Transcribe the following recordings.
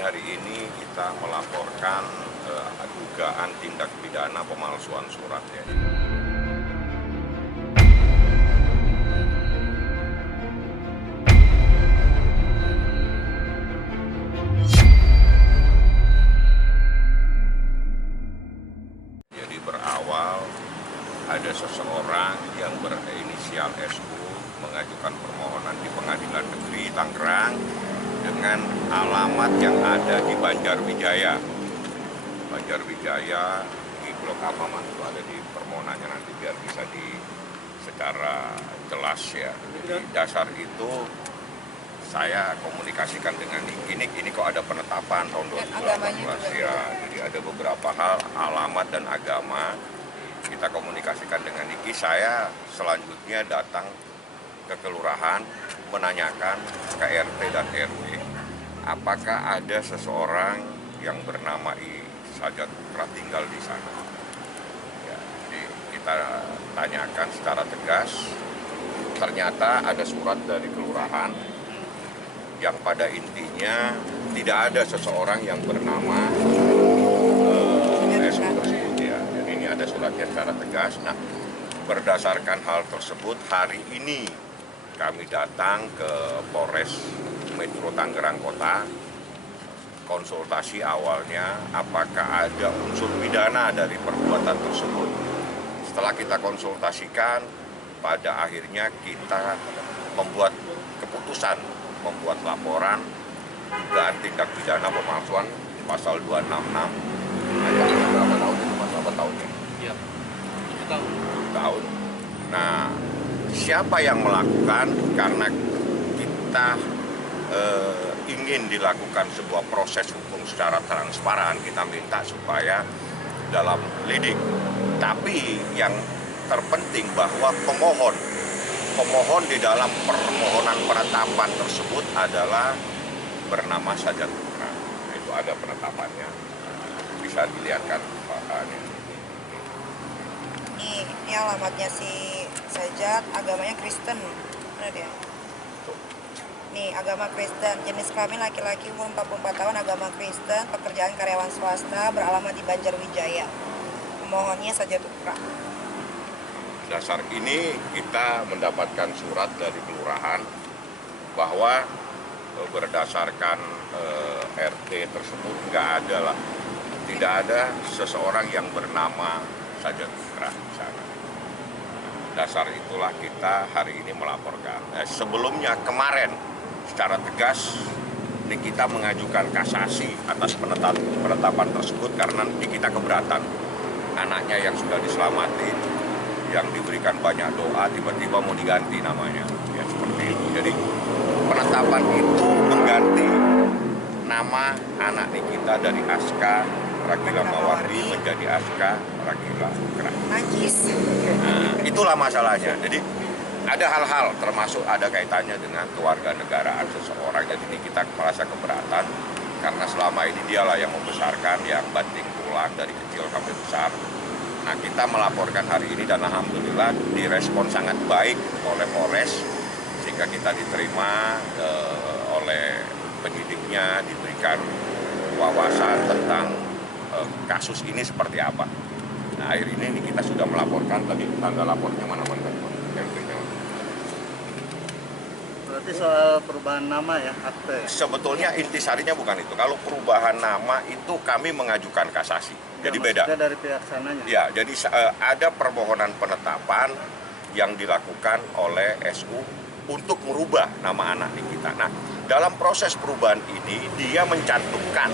hari ini kita melaporkan dugaan tindak pidana pemalsuan surat ya. Jadi berawal ada seseorang yang berinisial SU mengajukan permohonan di Pengadilan Negeri Tangerang dengan alamat yang ada di Banjarwijaya. Banjarwijaya di blok apa mas? Itu ada di permohonannya nanti biar bisa secara jelas ya. Jadi dasar itu saya komunikasikan dengan ini kok ada penetapan tahun 2018 ya. Jadi ada beberapa hal alamat dan agama. Kita komunikasikan dengan Niki. Saya selanjutnya datang ke kelurahan menanyakan ke RT dan RW apakah ada seseorang yang bernama Sajat Putra tinggal di sana. Ya, jadi kita tanyakan secara tegas, ternyata ada surat dari kelurahan yang pada intinya tidak ada seseorang yang bernama SU tersebut ya. Jadi ini ada suratnya secara tegas. Nah, berdasarkan hal tersebut hari ini kami datang ke Polres Metro Tangerang Kota, konsultasi awalnya apakah ada unsur pidana dari perbuatan tersebut. Setelah kita konsultasikan, pada akhirnya kita membuat keputusan, membuat laporan dugaan tindak pidana pemalsuan pasal 266 ayat berapa tahun itu mas? Berapa tahunnya? Iya, 7 tahun. 7 tahun. Nah, siapa yang melakukan? Karena kita ingin dilakukan sebuah proses hukum secara transparan, kita minta supaya dalam lidik. Tapi yang terpenting bahwa pemohon di dalam permohonan penetapan tersebut adalah bernama Sajat Putra. Itu ada penetapannya, bisa dilihatkan Pak. Ini alamatnya si Sajat, agamanya Kristen, mana dia? Nih, agama Kristen, jenis kelamin laki-laki, umur 44 tahun, agama Kristen, pekerjaan karyawan swasta, beralamat di Banjarwijaya. Pemohonnya Sajat Putra. Dasar ini kita mendapatkan surat dari kelurahan bahwa berdasarkan RT tersebut tidak ada seseorang yang bernama Sajat Putra di sana. Dasar itulah kita hari ini melaporkan. Sebelumnya kemarin secara tegas ini kita mengajukan kasasi atas penetapan tersebut karena ini kita keberatan. Anaknya yang sudah diselamatin, yang diberikan banyak doa, tiba-tiba mau diganti namanya. Ya seperti itu. Jadi penetapan itu mengganti nama anak Nikita dari Aska Ragila Mawati menjadi Aska Ragila Kera. Najis. Nah, itulah masalahnya. Jadi ada hal-hal termasuk ada kaitannya dengan kewarganegaraan seseorang. Jadi ini kita merasa keberatan karena selama ini dialah yang membesarkan, yang banting tulang dari kecil sampai besar. Nah, kita melaporkan hari ini dan alhamdulillah direspon sangat baik oleh Polres sehingga kita diterima oleh penyidiknya, diberikan wawasan tentang kasus ini seperti apa. Nah, akhir ini kita sudah melaporkan, tadi tanggal lapornya mana-mana. Berarti soal perubahan nama ya, akte? Sebetulnya intisarinya bukan itu. Kalau perubahan nama itu kami mengajukan kasasi. Ya, jadi beda. Dari pihak sananya? Ya, jadi ada permohonan penetapan yang dilakukan oleh SU untuk merubah nama anak Nikita. Nah, dalam proses perubahan ini dia mencantumkan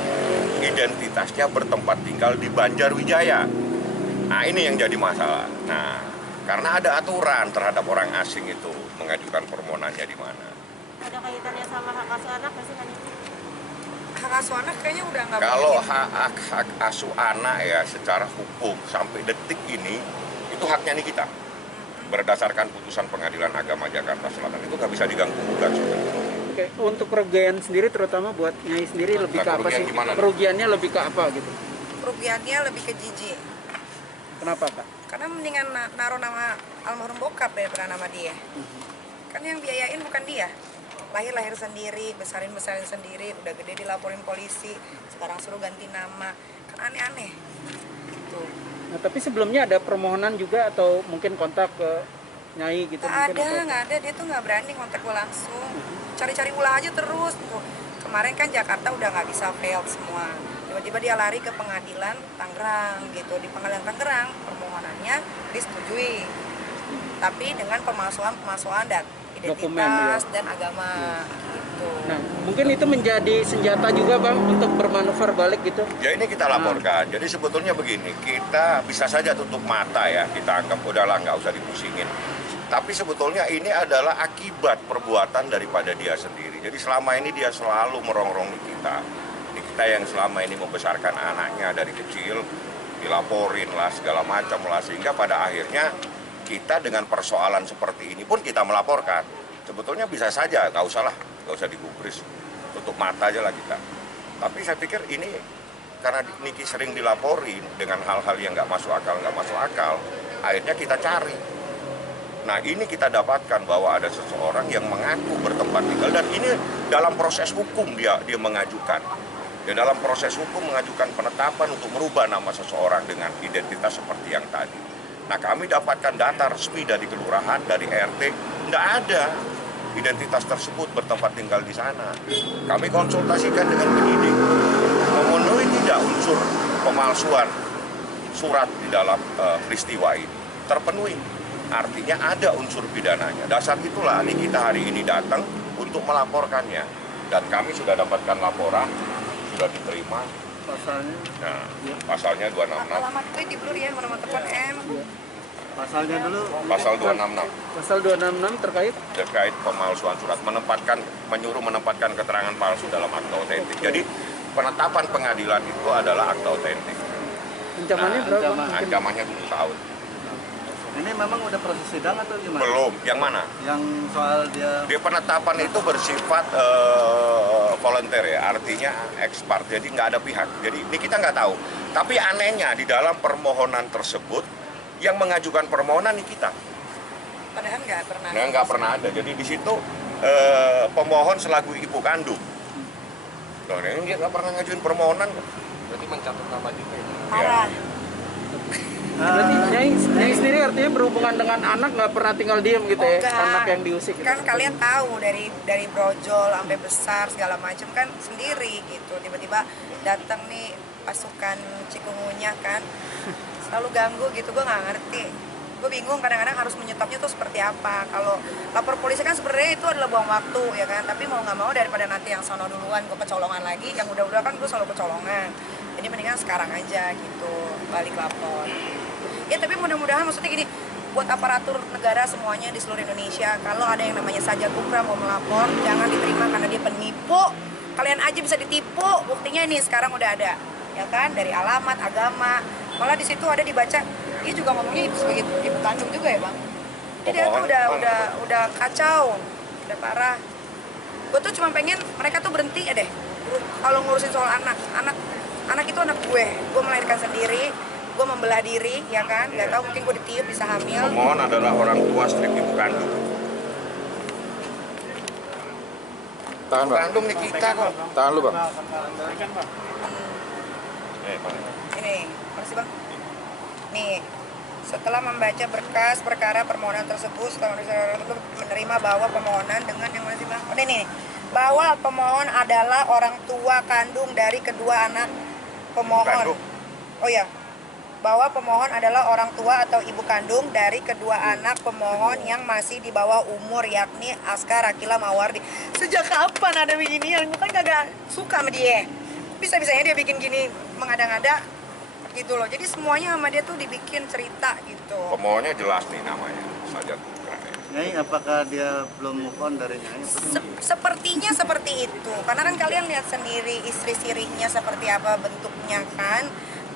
identitasnya bertempat tinggal di Banjarwijaya. Nah, ini yang jadi masalah. Nah, karena ada aturan terhadap orang asing itu mengajukan permohonannya di mana. Ada kaitannya sama hak asuh anak nggak sih kan itu? Hak asuh anak kayaknya udah nggak Kalau mungkin. hak asuh anak ya secara hukum sampai detik ini itu haknya nih kita. Berdasarkan putusan Pengadilan Agama Jakarta Selatan itu nggak bisa diganggu-gugat. Oke, untuk kerugian sendiri terutama buat Nyai sendiri lebih ke apa sih? Gimana? Kerugiannya lebih ke apa gitu? Kerugiannya lebih ke jijik. Kenapa Kak? Karena mendingan naruh nama almarhum bokap daripada nama dia. Kan yang biayain bukan dia. lahir sendiri, besarin sendiri, udah gede dilaporin polisi, sekarang suruh ganti nama, kan aneh-aneh gitu. Nah, tapi sebelumnya ada permohonan juga atau mungkin kontak ke Nyai gitu? Nggak ada, dia tuh nggak berani kontak gue langsung, cari-cari ulah aja terus tuh. Kemarin kan Jakarta udah nggak bisa fail semua, tiba-tiba dia lari ke pengadilan Tangerang gitu. Di pengadilan Tangerang permohonannya disetujui, tapi dengan pemalsuan dan identitas dan agama gitu. Nah, mungkin itu menjadi senjata juga Bang untuk bermanuver balik gitu. Ya ini kita laporkan. Jadi sebetulnya begini, kita bisa saja tutup mata ya, kita anggap udahlah nggak usah dipusingin. Tapi sebetulnya ini adalah akibat perbuatan daripada dia sendiri. Jadi selama ini dia selalu merongrong kita. Ini kita yang selama ini membesarkan anaknya dari kecil, dilaporin lah segala macam lah, sehingga pada akhirnya kita dengan persoalan seperti ini pun kita melaporkan. Sebetulnya bisa saja, nggak usah digubris, tutup mata aja lah kita. Tapi saya pikir ini karena Niki sering dilaporin dengan hal-hal yang nggak masuk akal, akhirnya kita cari. Nah ini kita dapatkan bahwa ada seseorang yang mengaku bertempat tinggal dan ini dalam proses hukum dia mengajukan. Ya, dalam proses hukum mengajukan penetapan untuk merubah nama seseorang dengan identitas seperti yang tadi. Nah kami dapatkan data resmi dari kelurahan, dari RT, tidak ada identitas tersebut bertempat tinggal di sana. Kami konsultasikan dengan penyidik, memenuhi tidak unsur pemalsuan surat di dalam peristiwa ini, terpenuhi. Artinya ada unsur pidananya. Dasar itulah kita hari ini datang untuk melaporkannya. Dan kami sudah dapatkan laporan, sudah diterima. Pasalnya? Nah, pasalnya 266. Alamat gue di blur ya, nomor telepon M. Pasalnya dulu? Pasal 266. Pasal 266 terkait pemalsuan surat, menyuruh menempatkan keterangan palsu dalam akta otentik. Jadi penetapan pengadilan itu adalah akta otentik. Ancamannya berapa? Ancamannya 2 tahun. Ini memang udah proses sidang atau gimana? Belum. Yang mana? Yang soal dia... Di penetapan itu bersifat volunteer ya, artinya expert, jadi nggak ada pihak. Jadi ini kita nggak tahu. Tapi anehnya di dalam permohonan tersebut, yang mengajukan permohonan ini kita. Padahal nggak pernah. Nah, nggak pernah ada. Jadi di situ pemohon selaku ibu kandung. Loh, ini dia nggak pernah ngajuin permohonan. Berarti mencatat nama juga ya? Parah. Berarti Nyai sendiri artinya berhubungan dengan anak nggak pernah tinggal diem gitu ya? Enggak. Anak yang diusik gitu. Kan kalian tahu dari brojol sampai besar segala macam kan sendiri gitu. Tiba-tiba datang nih pasukan cikungunya kan, selalu ganggu gitu, gue nggak ngerti. Gue bingung kadang-kadang harus menyetopnya tuh seperti apa. Kalau lapor polisi kan sebenarnya itu adalah buang waktu ya kan, tapi mau nggak mau daripada nanti yang sono duluan gue kecolongan lagi, yang udah-udah kan gue selalu kecolongan. Jadi mendingan sekarang aja gitu balik lapor. Ya tapi mudah-mudahan maksudnya gini, buat aparatur negara semuanya di seluruh Indonesia, kalau ada yang namanya Sajak Kumra mau melapor, jangan diterima karena dia penipu. Kalian aja bisa ditipu, buktinya ini sekarang udah ada, ya kan, dari alamat, agama. Malah di situ ada dibaca, dia juga ngomongnya itu sebagai ibu kandung juga ya bang. Jadi itu udah kacau, udah parah. Gue tuh cuma pengen mereka tuh berhenti ya deh, kalau ngurusin soal anak itu anak gue melahirkan sendiri. Gue membelah diri, ya kan? Gak tau mungkin gue ditiup bisa hamil. Pemohon adalah orang tua strip ibu kandung. Tahan, Bang. Kandung nih kita kok. Tahan lu, Bang. Ini, makasih bang. Nih, setelah membaca berkas perkara permohonan tersebut, setelah menerima bahwa pemohonan dengan yang mana sih bang? Oh, ini, bahwa pemohon adalah orang tua kandung dari kedua anak pemohon. Oh ya, bahwa pemohon adalah orang tua atau ibu kandung dari kedua anak pemohon yang masih di bawah umur, yakni Askar Akila Mawardi. Sejak kapan ada beginian? Bukan kagak suka sama dia. Bisa-bisanya dia bikin gini mengada-ngada gitu loh. Jadi semuanya sama dia tuh dibikin cerita gitu. Pemohonnya jelas nih namanya, Sajak Kumra. Nyai, apakah dia belum move on dari Nyai? Sepertinya seperti itu. Karena kan kalian lihat sendiri istri sirinya seperti apa bentuknya kan.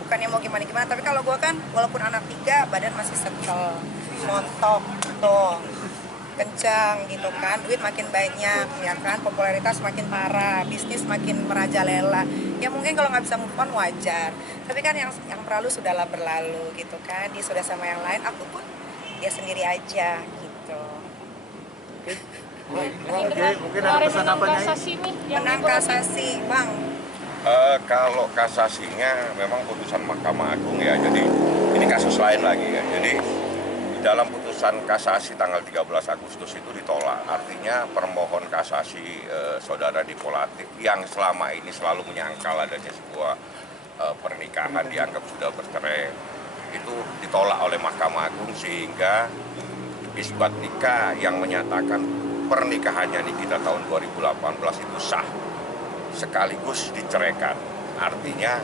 Bukannya mau gimana-gimana, tapi kalau gue kan walaupun anak 3, badan masih setel, montok, tuh, kencang gitu kan, duit makin banyak, ya kan, popularitas makin parah, bisnis makin merajalela. Ya mungkin kalau nggak bisa move on wajar, tapi kan yang berlalu sudahlah berlalu gitu kan, dia sudah sama yang lain, aku pun dia sendiri aja gitu. Oke, mungkin ada pesan apa Nyai? Menang kasasi, Bang. Kalau kasasinya memang putusan Mahkamah Agung ya, jadi ini kasus lain lagi ya. Jadi di dalam putusan kasasi tanggal 13 Agustus itu ditolak. Artinya permohon kasasi saudara Dipolatif yang selama ini selalu menyangkal adanya sebuah pernikahan dianggap sudah bercerai itu ditolak oleh Mahkamah Agung, sehingga isbat nikah yang menyatakan pernikahannya Nikita tahun 2018 itu sah sekaligus diceraikan. Artinya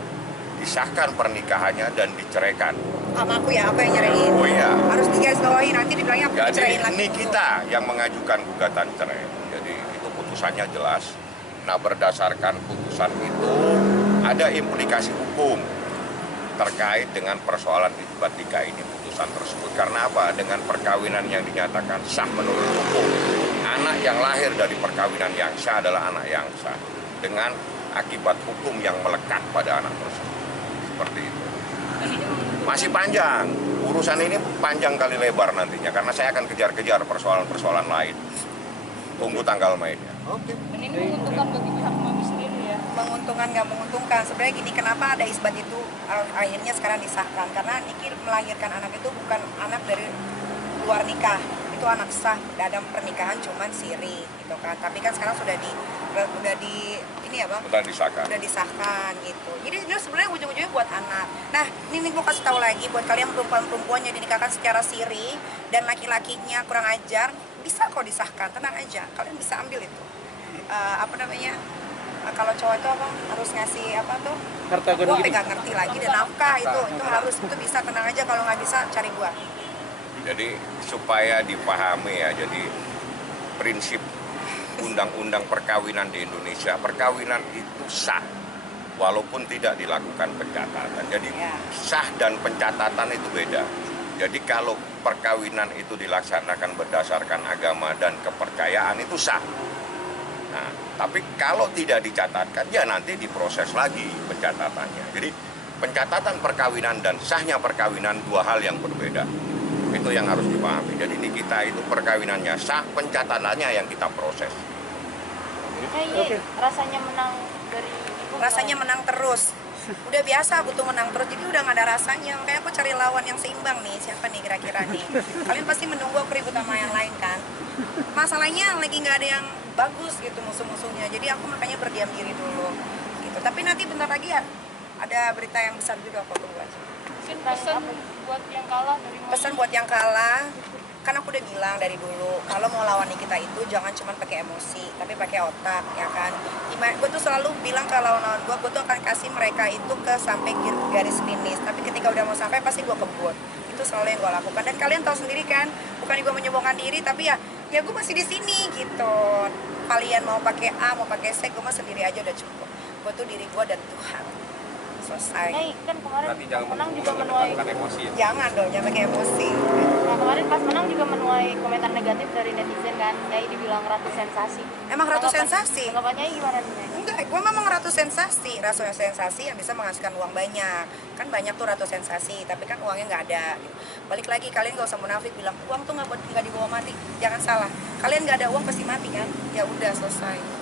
disahkan pernikahannya dan diceraikan. Sama aku ya, apa yang nyerahin? Oh iya. Harus digarisbawahi, nanti dibilangnya aku Jadi dicerain lagi. Nikita yang mengajukan gugatan cerai. Jadi itu putusannya jelas. Nah, berdasarkan putusan itu ada implikasi hukum terkait dengan persoalan isbat nikah ini, putusan tersebut. Karena apa? Dengan perkawinan yang dinyatakan sah menurut hukum, anak yang lahir dari perkawinan yang sah adalah anak yang sah dengan akibat hukum yang melekat pada anak tersebut. Seperti itu. Masih panjang, urusan ini panjang kali lebar nantinya, karena saya akan kejar-kejar persoalan-persoalan lain. Tunggu tanggal mainnya. Oke. Dan ini menguntungkan bagi pihak mami sendiri ya. Menguntungkan nggak menguntungkan, sebenarnya gini, kenapa ada isbat itu akhirnya sekarang disahkan, karena Niki melahirkan anak itu bukan anak dari luar nikah, itu anak sah dalam pernikahan cuman siri gitu kan, tapi kan sekarang sudah di ini ya Bang, Sudah disahkan. udah disahkan gitu. Jadi itu sebenarnya ujung-ujungnya buat anak. Nah, ini mau kasih tahu lagi buat kalian perempuan-perempuan yang dinikahkan secara siri dan laki-lakinya kurang ajar, bisa kok disahkan, tenang aja, kalian bisa ambil itu. Apa namanya? Kalau cowok itu apa harus ngasih apa tuh? Harta Gua gondong nggak ngerti lagi, dan nafkah itu harus, itu bisa, tenang aja, kalau nggak bisa cari gua. Jadi supaya dipahami ya, jadi prinsip undang-undang perkawinan di Indonesia, perkawinan itu sah walaupun tidak dilakukan pencatatan. Jadi Ya. sah dan pencatatan itu beda. Jadi kalau perkawinan itu dilaksanakan berdasarkan agama dan kepercayaan itu sah. Nah, tapi kalau tidak dicatatkan ya nanti diproses lagi pencatatannya. Jadi pencatatan perkawinan dan sahnya perkawinan dua hal yang berbeda. Itu yang harus dipahami. Jadi di kita itu perkawinannya sah, pencatatannya yang kita proses. Oke. Rasanya menang dari ibu. Rasanya menang terus. Udah biasa aku tuh menang terus, jadi udah nggak ada rasanya. Makanya aku cari lawan yang seimbang nih. Siapa nih kira-kira nih? Kalian pasti menunggu aku ribut sama yang lain kan? Masalahnya lagi nggak ada yang bagus gitu musuh-musuhnya. Jadi aku makanya berdiam diri dulu. Gitu. Tapi nanti bentar lagi ya ada berita yang besar juga, aku tunggu aja. Mungkin pesan buat yang kalah dari mami. Pesan buat yang kalah, kan aku udah bilang dari dulu, kalau mau lawan kita itu jangan cuma pakai emosi, tapi pakai otak, ya kan. Gue tuh selalu bilang kalau lawan gue tuh akan kasih mereka itu ke sampai garis finish, tapi ketika udah mau sampai pasti gue kebut. Itu selalu yang gue lakukan, dan kalian tahu sendiri kan, bukan gue menyombongkan diri, tapi ya gue masih di sini gitu. Kalian mau pakai A, mau pakai C, gue mah sendiri aja udah cukup. Gue tuh diri gue dan Tuhan. Selesai. Nyai, kan kemarin pas menang juga menuai Jangan dong, jangan pakai emosi. Nah, kemarin pas menang juga menuai komentar negatif dari netizen kan. Nyai dibilang ratu sensasi. Emang ratu sensasi? Tanggapannya gimana nih, Nyai? Enggak, gue memang ratu sensasi. Ratu sensasi yang bisa menghasilkan uang banyak. Kan banyak tuh ratu sensasi, tapi kan uangnya nggak ada. Balik lagi, kalian gak usah munafik bilang uang tuh nggak dibawa mati. Jangan salah. Kalian nggak ada uang pasti mati kan? Ya udah, selesai.